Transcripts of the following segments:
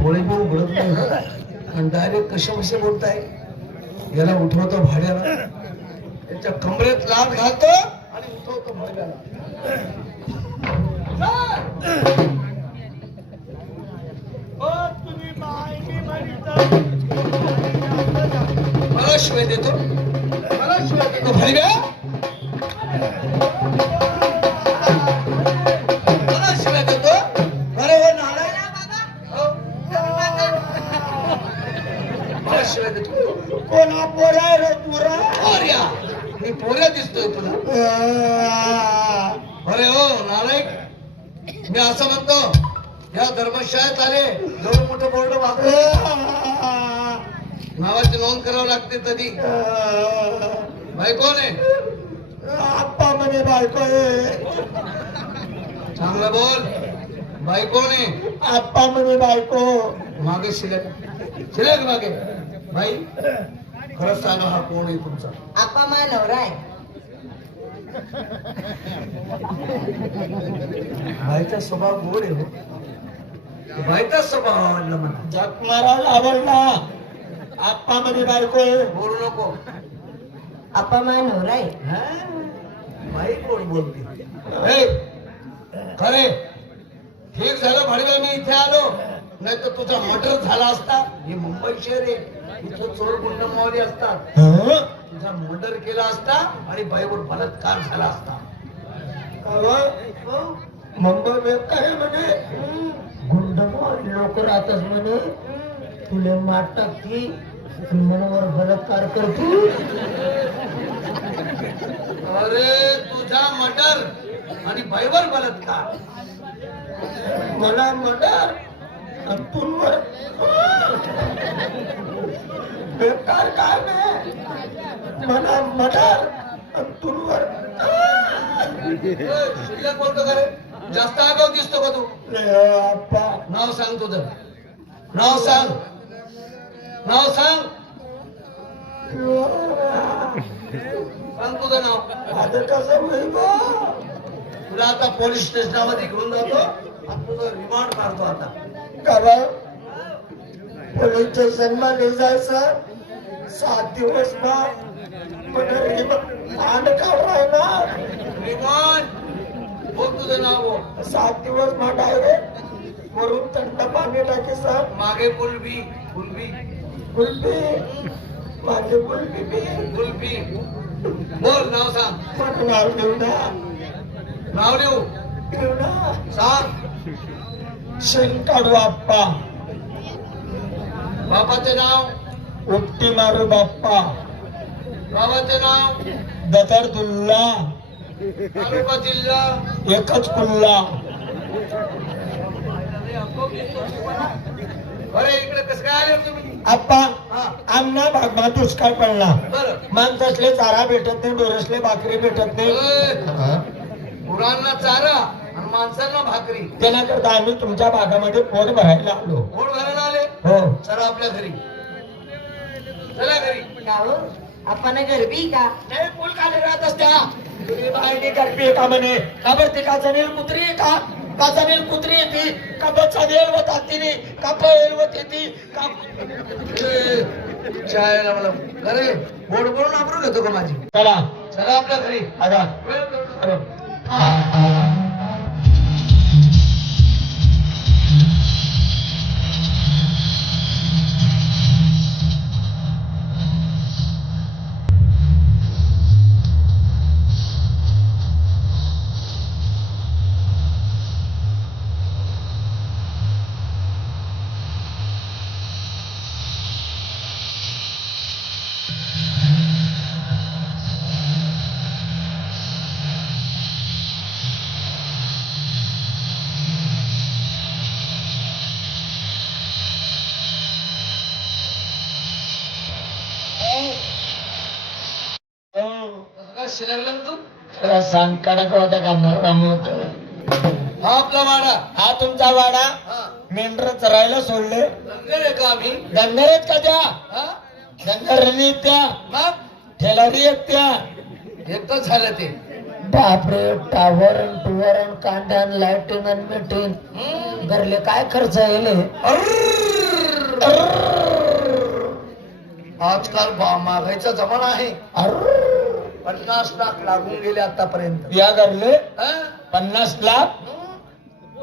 डोळे पण उघडत नाही आणि डायरेक्ट कशा कसे बोलताय. याला उठवतो भाड्याला, त्याच्या कमरेत लाट घालतो आणि उठवतो भाड्याला. मला शिवाय देतो, मला शिवाय देतो भाड्या, मला शिवाय देतो. अरे हो नालाय, मला शिवाय देतो. कोणा पोऱ्या रे पोरा? पोऱ्या? मी पोऱ्या दिसतोय तुला? अरे हो नालायक, मी असं म्हणतो, या धर्मशाळेत आले जवळ मोठं बोर्ड वापरू, नावाची नोंद करावं लागते. तरी बायको ने आप्पा म्हणे, बायको चांगलं बोल. बायको ने आप्पा म्हणे, बायको मागे शिलक शिलक मागे. बाई खरं सांगा, हा कोण आहे तुमचा? आप्पा माझा नवरा आहे. बाईचा स्वभाव गोड आहे हो. बाईचा स्वभाव आवडला मला. जग मारायला आवडला. आप्पा मध्ये बायको बोलू नको. आप्पा माझा नवरा आहे. बाई कोण बोलते? खरे ठीक झालं भाडवे, मी इथे आलो, नाही तर तुझा मर्डर झाला असता. हे मुंबई शहर आहे, इथं चोर गुंड मावली असतात. तुझा मर्डर केला असता आणि बाईवर बलात्कार झाला असता. मुंबई काय म्हणे, गुंड मावली लोक राहतात म्हणे, तुले मारतात की मनावर बलात्कार करतो. अरे तुझा मर्डर आणि बाईवर बलात्कार, मला मर्डर तुमवर बेकार काय नाही. मला मर्डर तुमवर शिल्लक बोलतो का रे? जास्त आगाऊ दिसतो का तू? नाव सांग तुझं, नाव सांग, नाव सांग, सांग तुझं नाव. आता कसं तुला आता पोलीस स्टेशनमध्ये घेऊन जातो, तुझं रिमांड काढतो. आता कारण पोलीस स्टेशनला नाही जायचं. 7 दिवस रिमांड काढणार. रिमांड बोल तुझं नाव बोल. 7 दिवस मग डायरेक्ट वरून थंड पाणी टाके सर. मागे कुलबी कुलबी कुलबी माझे कुलबी कुलबी बोल. नाव सांग. नाव देऊ ना, नाव देऊ ना, सांग. शेण काढू आप्पा. बापाचे नाव उपटी मारू बाप्पा. बाबाचे नाव दतरदुल्ला. तालुका जिल्हा एकच कुल्ला. अरे इकडे कसं काय आले तुम्ही? आप्पा आमना भागमा दुष्काळ पडला. माणसासले चारा भेटत नाही, डोरसले भाकरी भेटत नाही. गुरांना चारा आणि माणसांना भाकरी, त्याच्याकरता आम्ही तुमच्या भागामध्ये पोट भरायला आलो. पोट भरायला आले? हो. चला आपल्या घरी, चला घरी. आपण गरबी का नाही? पोल खाली राहत असत्या बाहेर गरबी का म्हणे? का बरं ते काचनेल कुत्री का? काचनेल कुत्री येते का? बचानेल व तातीने का? पळेल व तेती का? चायला मला अरे बोड बोलून आबरू घेतो का माझी? चला चला आपल्या घरी. आता सांग कडक होता का? हा आपला वाडा, हा तुमचा वाडा. मेंढर चरायला सोडले, धनगर आहे का आम्ही? धनगर आहेत का त्या? हा? धनगर नाही त्या, मग ठेलारी आहेत त्या. एकच झालं ते. बापरे, टावर टुवर कांद्या लाईटिंग आणि मीटिंग हम्म. घरले काय खर्च येले. आजकाल महागाईचा जमाना आहे. 50 लाख लागून गेले आतापर्यंत. या घरले हा? 50 लाख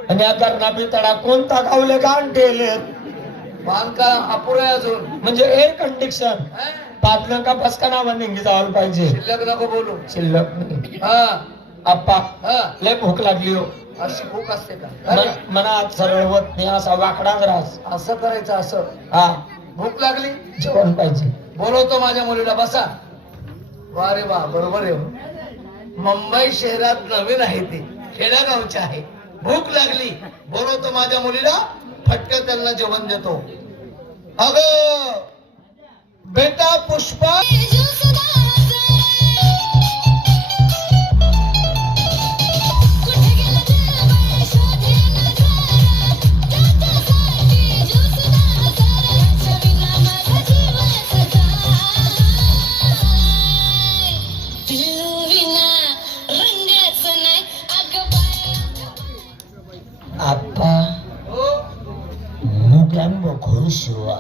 आणि या घरना बी तडा कोणता गावले गाण ठेवले बांधकाम अपुरं आहे अजून. म्हणजे एअर कंडिशन हा? पातलं का बस का नावा निघी जावं पाहिजे. शिल्लक नको बोलू. शिल्लक नाही. हा आप्पा हा लय भूक लागली हो. अशी भूक असते का? अरे, मनात सरळ होत नाही, असा वाकडाच रास. असं करायचं असं. हा भूक लागली जेवण पाहिजे. बोलवतो माझ्या मुलीला, बसा. वा रे वा, बरोबर आहे. मुंबई शहरात नवीन आहे ते, खेड्यागावचे आहे. भूक लागली, बोलवतो माझ्या मुलीला, फटक्यात त्यांना जेवण देतो. अग बेटा पुष्पा, आप्पा हो मुलांना खुश व्हा.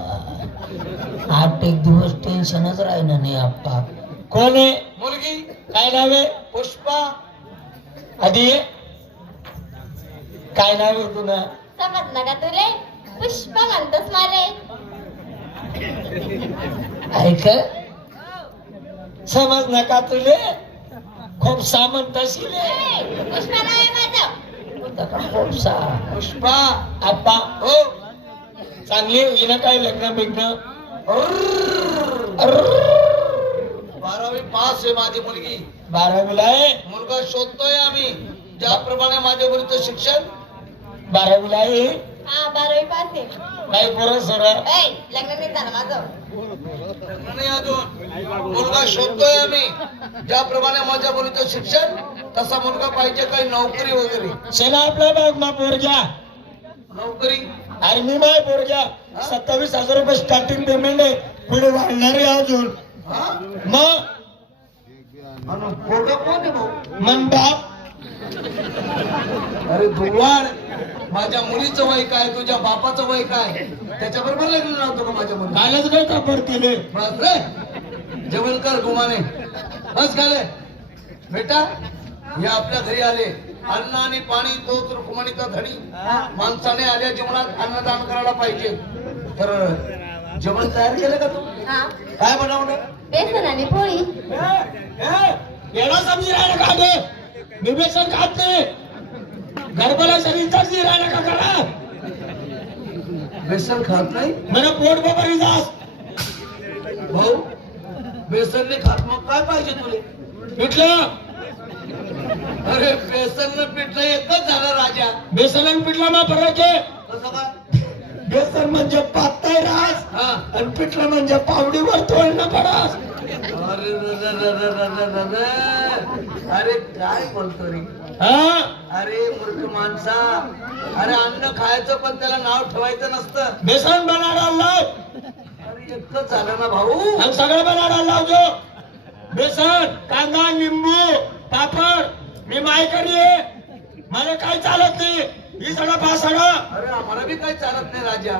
8 एक दिवस टेन्शनच राहिलं नाही आप्पा. कोण आहे? मुलगी काय नाव आहे? पुष्पा. आधी ये. काय नाव आहे तुला? समजलं का तुले? पुष्पा म्हणतोस माले. ऐक, समज नका तुले, खूप सामंत शिले. पुष्पा नाव आहे माझं. खूपसा पुष्पा आप्पा. हो. चांगली हिनं काय लग्न बिग्न? 12वी पास आहे माझी मुलगी. 12वीला आहे. मुलगा शोधतोय आम्ही. ज्याप्रमाणे माझ्या मुलीचं शिक्षण. 12वीला आहे. हा 12वी पास आहे. काही पोरं सोर ऐ, लग्न नाही झालं माझं. नाही अजून. मुलगा शोधतोय आम्ही. ज्याप्रमाणे माझ्या मुलीचं शिक्षण, तसा मुलगा पाहिजे. काही नोकरी वगैरे. सेना आपला बाग मा पोरग्या. नोकरी आर्मी माय पोरग्या. 27,000 रुपये स्टार्टिंग पेमेंट आहे. पुढे वाढणार आहे अजून. हा? मग आणि पोरगा कोण आहे भाऊ? मन बाप. अरे दुर्वाड, माझ्या मुलीचं वय काय, तुझ्या बापाचं वय काय, त्याच्याबरोबर लग्न नव्हतं का माझ्या मुली? कालच काय कापड केले. बस रे, जेवण कर गुमाने. बस झाले. बेटा हे आपल्या घरी आले. अन्न आणि पाणी तोच रुक्मिणीचा धडी. माणसाने आल्या जीवनात अन्नदान करायला पाहिजे. तर जेवण तयार केलं का तू? हा काय बनवलं? बेसन आणि पोळी. एवढा समजी राहिला का गे? मी बेसन खात नाही. गरबाला शरीरचा जी राहिला का करा? बेसन खात नाही मला पोट बाबा जास. भाऊ. बेसन नाही खात मग काय पाहिजे तुले? पिठलं. अरे बेसन न पिठलं एकच झालं राजा. बेसन आणि पिठला मा फरक आहे. कसं काय? बेसन म्हणजे पातळ रास हा. आणि पिठलं म्हणजे पावडीवर तोडणं पडास. अरे अरे काय बोलतो रे? हा अरे मूर्ख माणसा. अरे अन्न खायचं पण त्याला नाव ठेवायचं नसतं. बेसन बनाडा लाव अरे एकच झालं ना भाऊ. आणि सगळं बनाडा लावजो. बेसन, कांदा, लिंबू, पापड. मी मायकरी आहे. मला काय चालत नाही. ही सगळं पासडा. अरे आम्हाला बी काही चालत नाही राजा.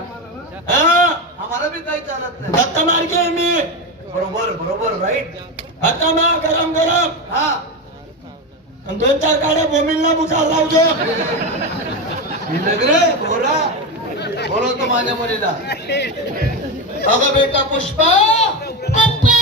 हा आम्हाला बी काही चालत नाही. भक्त मार्गी आहे मी. बरोबर बरोबर राईट. आता मा गरम गरम हा. आणि 2-4 गाड्या बोमिलला बुचा लावजो. रे घोडा बोलवतो माझ्या मुलीला. अगं बेटा पुष्पा.